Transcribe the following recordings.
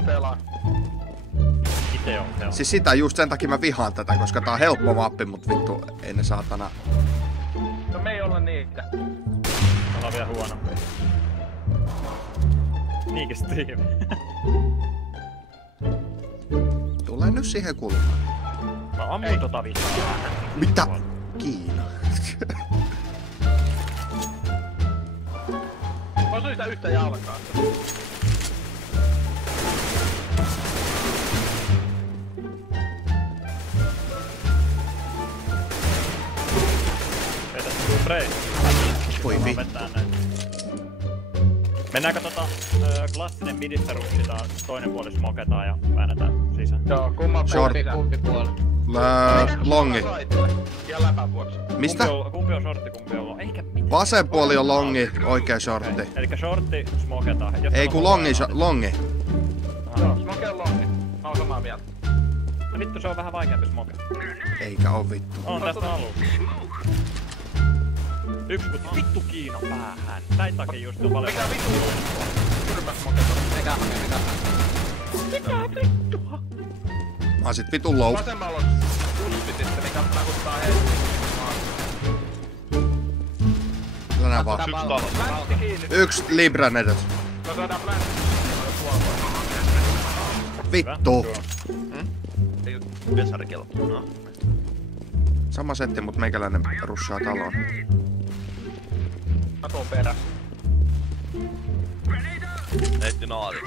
pelaa. Ite on se on. Siis sitä just sen takia mä vihaan tätä, koska tää on helppo mappi, mut vittu ei ne saatana. No me ei olla niitä. Ollaan vielä huonompia. Niinkin Steve. Tule nyt siihen kulmaan. Mä ammuin tota vittua. Mitä? Kiina. Mä osuin sitä yhtä jalkaa. Ei tässä spray. Voi vittu. Mennäänkö klassinen midistä russitaan, toinen puoli smoketaan ja väännetään sisään? Joo, kumpi puoli? Longi. Ihan läpän vuoksi. Mistä? Kumpi on shortti, kumpi on longi? Eikä mitään. Vasen puoli on longi, oikea shortti. Elikkä shortti smoketaan. Ei kun longi. Joo, smoke on longi. Mä oon samaa mieltä. No vittu, se on vähän vaikeampi smoke. Eikä oo vittu. On tästä alusta. Yksi vittu Kiina päähän. Näin takia just on paljon. Mikä vittu? Kyrpä smoke on. Mikä vittua? Mä oon sit vitun low. Vasemmalla on kuspit sitten, mikä nakuttaa heti. Tänään vaan. Pläntti kiinni. Yksi Libran edes. No saadaan pläntti. Vittu. Ei vesarikelpo. No. Sama setti, mut meikäläinen russaa taloon. Mä tuun perä. Heitti naatit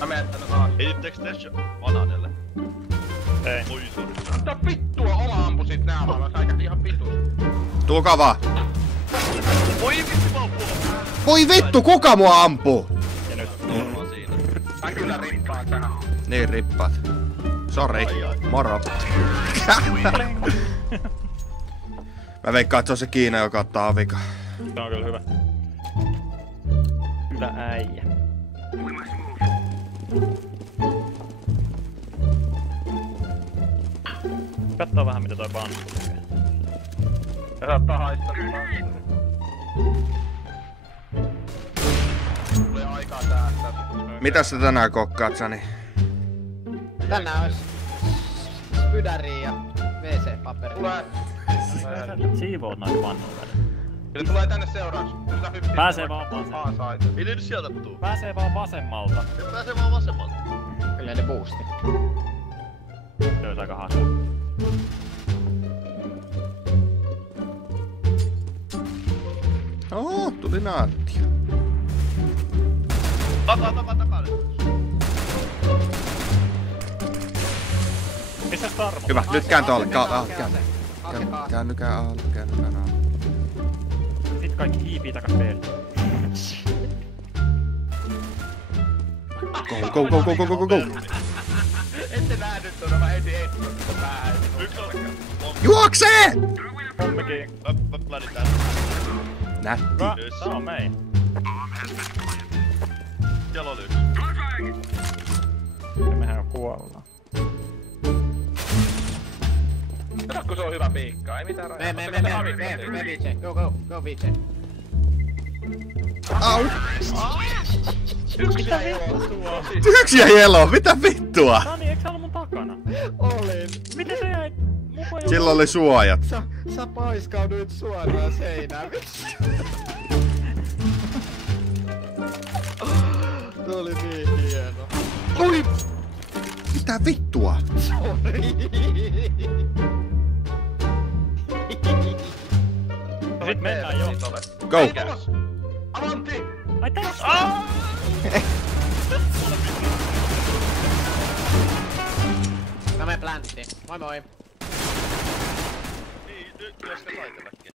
Mä menen tänne alas. Heitittekö tässä banaanille? Ei. Oi sori. Mitä vittua Ola ampusit nää vaan, sä aikat ihan vitus. Tulkaa vaan. Voi vittu mä oon puolella. Voi vittu, kuka mua ampuu? Ja nyt. Varmaan siinä. Mä kyllä rippaan tähän. Niin rippaat. Sori. Moro. Mä veikkaan, että se on se Kiina, joka ottaa avika. Se on kyllä hyvä. Hyvä äijä. Kattoo vähän mitä toi Bansu tekee. Ja saattaa haistaa. Tuli aikaa täästä. Mitä sä tänään kokkaat, Sani? Tänään ois spydäriä ja WC-paperia. Tulee. Siivoot noita pannuja. Kyllä tulee tänne seuraavaksi. Pääsee vaan vasemmalta. Ei ne nyt sieltä tuu. Pääsee vaan vasemmalta. Ne pääsee vaan vasemmalta. Kyllä ne boosti. Se olisi aika hauska. Oo, tuli naattia. Takaa nyt. Missä Starmo? Hyvä, nyt kääntö alle. Käännykää alle. Sit kaikki hiipii takas peille. Go. Ette nähnyt tuona, mä heti päähän. Yksi on. Juoksee! Kumpikin. Mä plänitään. Nätti. Hyvä, tää on mei. Siellä oli yksi. Ja mehän kuollaan. Kato, kun se on hyvä piikka, ei mitään rajaa. Me VJ. Go VJ. Au! Yksi jäi eloon. Yksi jäi eloon, mitä vittua? Nani, eikö sä ollut mun takana? Olin. Miten se jäi? Sillä oli suojat. Sä paiskauduit suoraan seinään. Tuo oli niin hieno. Oi! Mitä vittua? Sori. Sit mennään jo. Go! Avanti! Ai tässä! Mä menen planttiin. Moi moi. Niin, nyt työstä laitella.